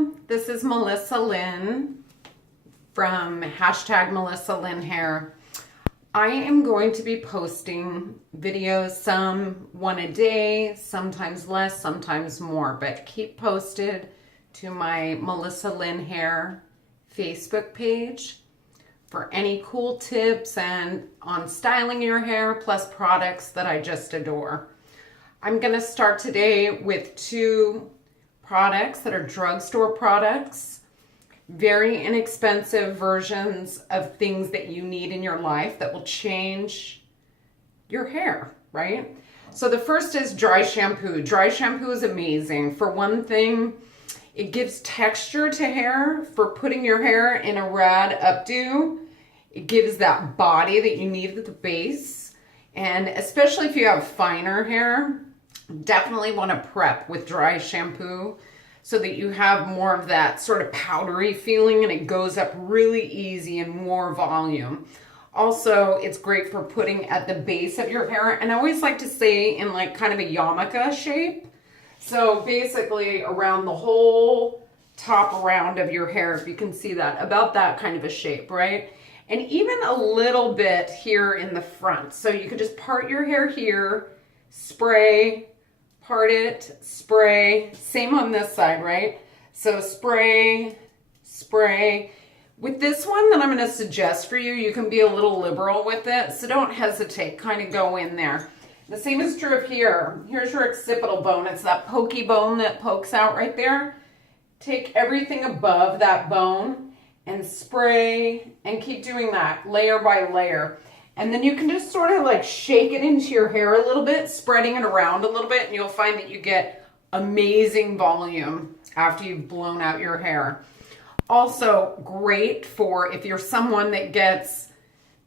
Hello, this is Melissa Lynn from hashtag Melissa Lynn Hair. I am going to be posting videos, some one a day, sometimes less, sometimes more, but keep posted to my Melissa Lynn Hair Facebook page for any cool tips and on styling your hair, plus products that I just adore. I'm going to start today with two products that are drugstore products, very inexpensive versions of things that you need in your life that will change your hair, right? So the first is dry shampoo. Dry shampoo is amazing. For one thing, it gives texture to hair for putting your hair in a rad updo. It gives that body that you need at the base. And especially if you have finer hair, definitely want to prep with dry shampoo so that you have more of that sort of powdery feeling and it goes up really easy and more volume. Also, it's great for putting at the base of your hair. And I always like to say in like kind of a yarmulke shape. So basically around the whole top round of your hair, if you can see that, about that kind of a shape, right? And even a little bit here in the front. So you could just part your hair here, spray, part it, spray, same on this side, right? So spray, spray. With this one that I'm going to suggest for you, you can be a little liberal with it, so don't hesitate, kind of go in there. The same is true of here. Here's your occipital bone. It's that pokey bone that pokes out right there. Take everything above that bone and spray and keep doing that layer by layer. And then you can just sort of like shake it into your hair a little bit, spreading it around a little bit, and you'll find that you get amazing volume after you've blown out your hair. Also great for if you're someone that gets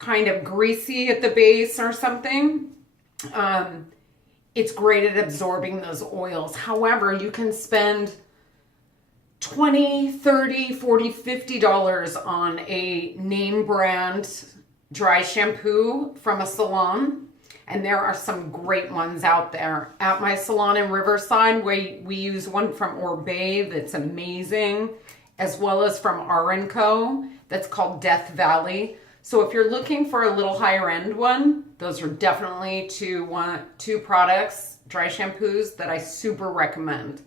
kind of greasy at the base or something. It's great at absorbing those oils. However, you can spend $20, $30, $40, $50 on a name brand dry shampoo from a salon, and there are some great ones out there. At my salon in Riverside, we use one from Orbe that's amazing, as well as from R&Co that's called Death Valley. So if you're looking for a little higher end one, those are definitely two products, dry shampoos, that I super recommend.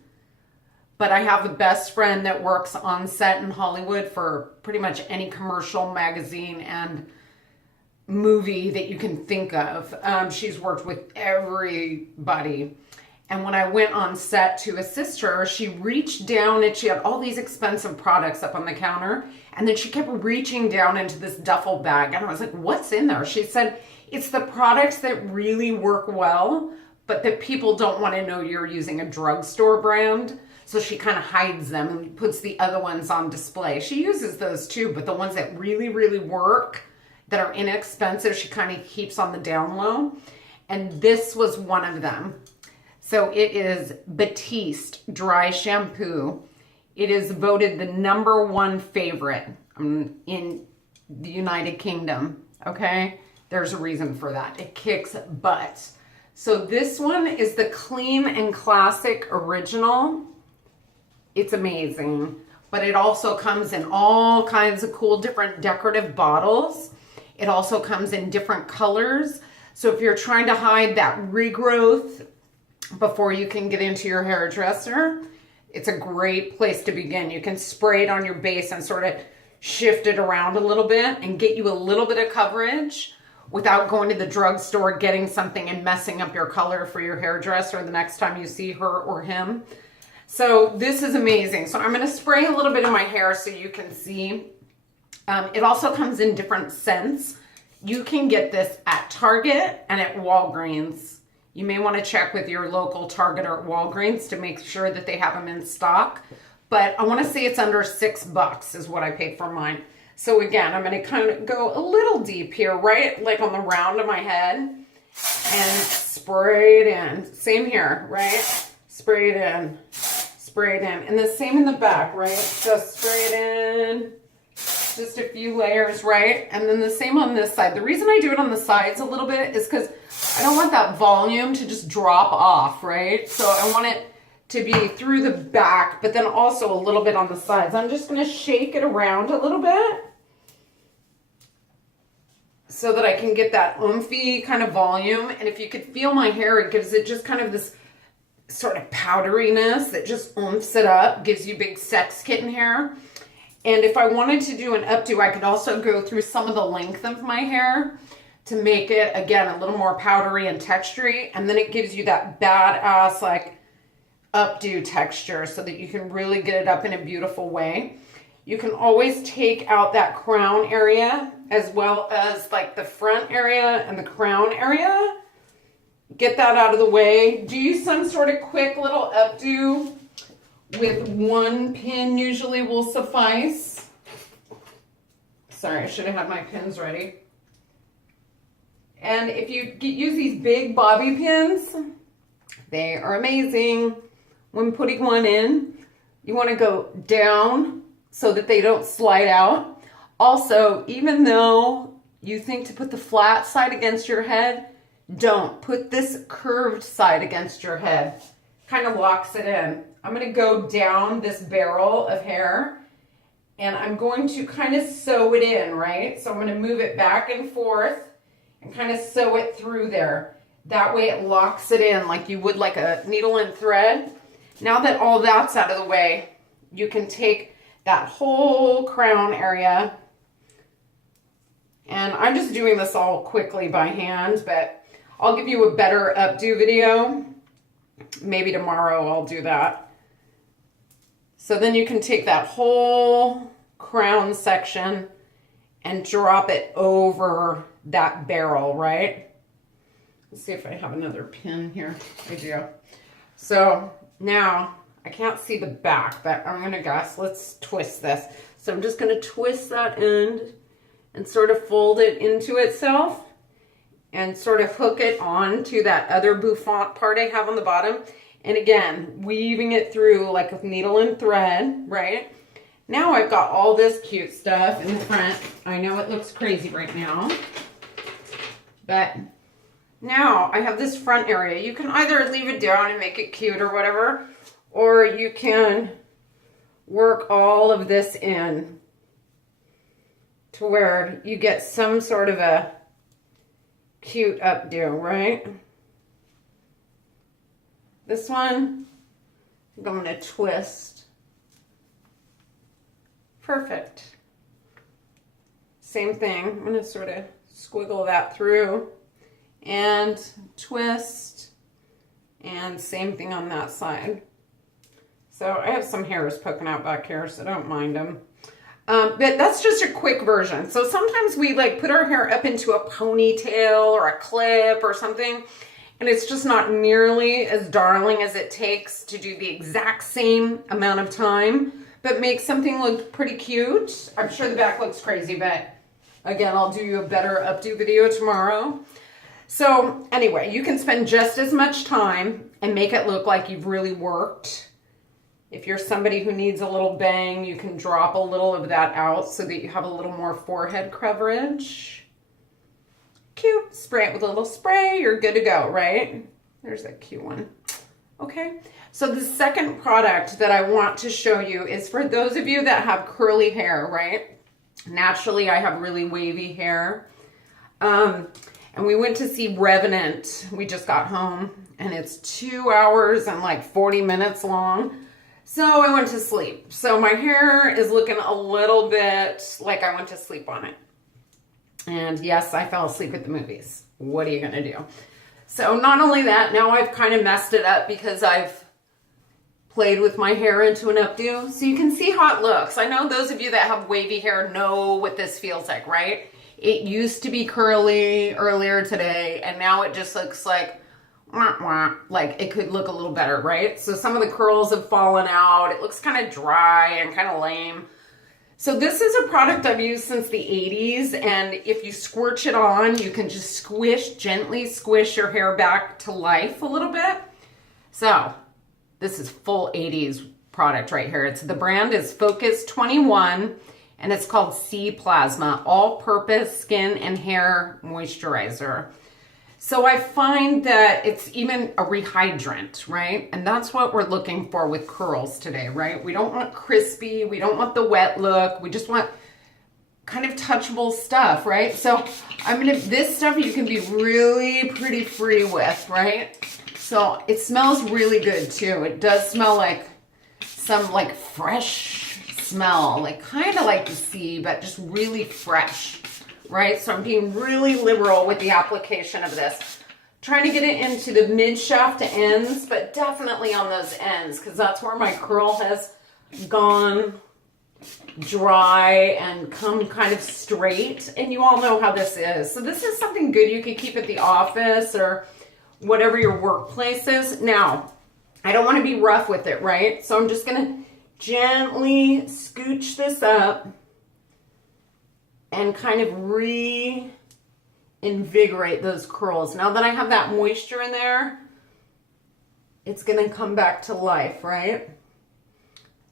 But I have a best friend that works on set in Hollywood for pretty much any commercial, magazine, and movie that you can think of. She's worked with everybody. And when I went on set to assist her, she reached down and she had all these expensive products up on the counter. And then she kept reaching down into this duffel bag. And I was like, what's in there? She said, it's the products that really work well, but that people don't want to know you're using a drugstore brand. So she kind of hides them and puts the other ones on display. She uses those too, but the ones that really, really work, that are inexpensive, she kind of keeps on the down low. And this was one of them. So it is Batiste Dry Shampoo. It is voted the #1 favorite in the United Kingdom, okay? There's a reason for that. It kicks butt. So this one is the Clean and Classic Original. It's amazing. But it also comes in all kinds of cool different decorative bottles. It also comes in different colors. So if you're trying to hide that regrowth before you can get into your hairdresser, it's a great place to begin. You can spray it on your base and sort of shift it around a little bit and get you a little bit of coverage without going to the drugstore, getting something and messing up your color for your hairdresser the next time you see her or him. So this is amazing. So I'm going to spray a little bit in my hair so you can see. It also comes in different scents. You can get this at Target and at Walgreens. You may want to check with your local Target or Walgreens to make sure that they have them in stock. But I want to say it's under $6 is what I paid for mine. So again, I'm going to kind of go a little deep here, right? Like on the round of my head, and spray it in. Same here, right? Spray it in, spray it in. And the same in the back, right? So spray it in. Just a few layers, right? And then the same on this side. The reason I do it on the sides a little bit is because I don't want that volume to just drop off, right? So I want it to be through the back, but then also a little bit on the sides. I'm just going to shake it around a little bit so that I can get that oomphy kind of volume. And if you could feel my hair, it gives it just kind of this sort of powderiness that just oomphs it up, gives you big sex kitten hair. And if I wanted to do an updo, I could also go through some of the length of my hair to make it, again, a little more powdery and textury. And then it gives you that badass, like, updo texture so that you can really get it up in a beautiful way. You can always take out that crown area as well as, like, the front area and the crown area. Get that out of the way. Do some sort of quick little updo with one pin usually will suffice. Sorry, I should have had my pins ready. And if you use these big bobby pins, they are amazing. When putting one in, you want to go down so that they don't slide out. Also, even though you think to put the flat side against your head, don't. Put this curved side against your head. Kind of locks it in. I'm going to go down this barrel of hair and I'm going to kind of sew it in, right? So I'm going to move it back and forth and kind of sew it through there. That way it locks it in like you would like a needle and thread. Now that all that's out of the way, you can take that whole crown area, and I'm just doing this all quickly by hand, but I'll give you a better updo video. Maybe tomorrow I'll do that. So then you can take that whole crown section and drop it over that barrel, right? Let's see if I have another pin here. I do. So now I can't see the back, but I'm going to guess. Let's twist this. So I'm just going to twist that end and sort of fold it into itself and sort of hook it on to that other bouffant part I have on the bottom. And again, weaving it through like with needle and thread, right? Now I've got all this cute stuff in the front. I know it looks crazy right now, but now I have this front area. You can either leave it down and make it cute or whatever, or you can work all of this in to where you get some sort of a cute updo, right? This one, I'm going to twist. Perfect. Same thing. I'm going to sort of squiggle that through and twist, and same thing on that side. So I have some hairs poking out back here, so don't mind them. But that's just a quick version. So sometimes we like put our hair up into a ponytail or a clip or something, and it's just not nearly as darling as it takes to do the exact same amount of time, but make something look pretty cute. I'm sure the back looks crazy, but again, I'll do you a better updo video tomorrow. So anyway, you can spend just as much time and make it look like you've really worked. If you're somebody who needs a little bang, you can drop a little of that out so that you have a little more forehead coverage. Cute. Spray it with a little spray. You're good to go, right? There's that cute one. Okay. So the second product that I want to show you is for those of you that have curly hair, right? Naturally, I have really wavy hair. And we went to see Revenant. We just got home and it's 2 hours and like 40 minutes long. So I went to sleep. So my hair is looking a little bit like I went to sleep on it. And yes, I fell asleep at the movies. What are you going to do? So not only that, now I've kind of messed it up because I've played with my hair into an updo. So you can see how it looks. I know those of you that have wavy hair know what this feels like, right? It used to be curly earlier today, and now it just looks like it could look a little better, right? So some of the curls have fallen out. It looks kind of dry and kind of lame. So this is a product I've used since the 80s, and if you squirt it on, you can just gently squish your hair back to life a little bit. So this is full 80s product right here. The brand is Focus 21, and it's called C Plasma All-Purpose Skin and Hair Moisturizer. So I find that it's even a rehydrant, right? And that's what we're looking for with curls today, right? We don't want crispy. We don't want the wet look. We just want kind of touchable stuff, right? So this stuff you can be really pretty free with, right? So it smells really good too. It does smell like some like fresh smell, like kind of like the sea, but just really fresh, right? So I'm being really liberal with the application of this. Trying to get it into the mid shaft ends, but definitely on those ends, because that's where my curl has gone dry and come kind of straight. And you all know how this is. So this is something good you can keep at the office or whatever your workplace is. Now, I don't want to be rough with it, right? So I'm just going to gently scooch this up and kind of reinvigorate those curls. Now that I have that moisture in there, it's going to come back to life, right?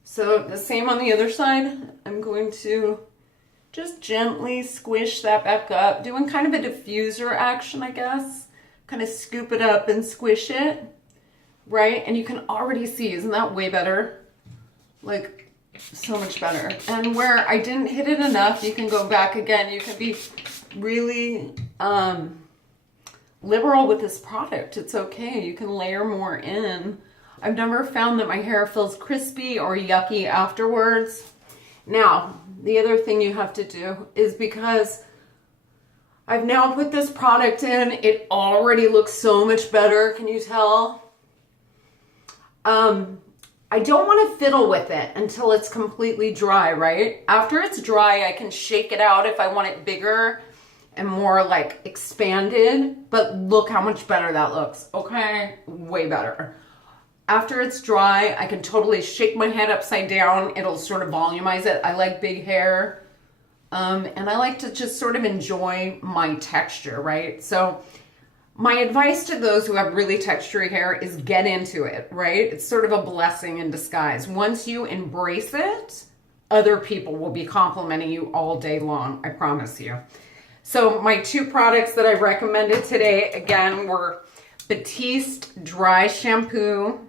So the same on the other side. I'm going to just gently squish that back up, doing kind of a diffuser action, I guess. Kind of scoop it up and squish it, right? And you can already see, isn't that way better? Like, so much better. And where I didn't hit it enough, you can go back again. You can be really liberal with this product. It's okay. You can layer more in. I've never found that my hair feels crispy or yucky afterwards. Now, the other thing you have to do is, because I've now put this product in, it already looks so much better. Can you tell? I don't want to fiddle with it until it's completely dry, right? After it's dry, I can shake it out if I want it bigger and more like expanded, but look how much better that looks, okay? Way better. After it's dry, I can totally shake my head upside down. It'll sort of volumize it. I like big hair, and I like to just sort of enjoy my texture, right? So my advice to those who have really textury hair is get into it, right? It's sort of a blessing in disguise. Once you embrace it, other people will be complimenting you all day long, I promise you. So my two products that I recommended today, again, were Batiste Dry Shampoo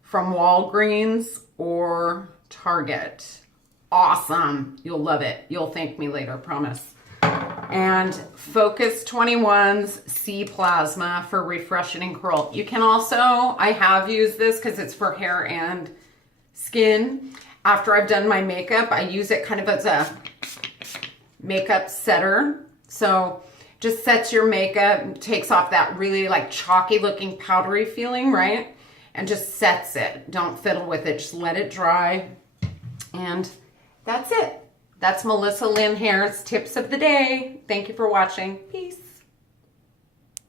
from Walgreens or Target. Awesome. You'll love it. You'll thank me later, promise. And Focus 21's C Plasma for refreshing curl. You can also, I have used this because it's for hair and skin. After I've done my makeup, I use it kind of as a makeup setter. So just sets your makeup, takes off that really like chalky looking powdery feeling, right? And just sets it. Don't fiddle with it. Just let it dry. And that's it. That's Melissa Lynn Hair's tips of the day. Thank you for watching. Peace.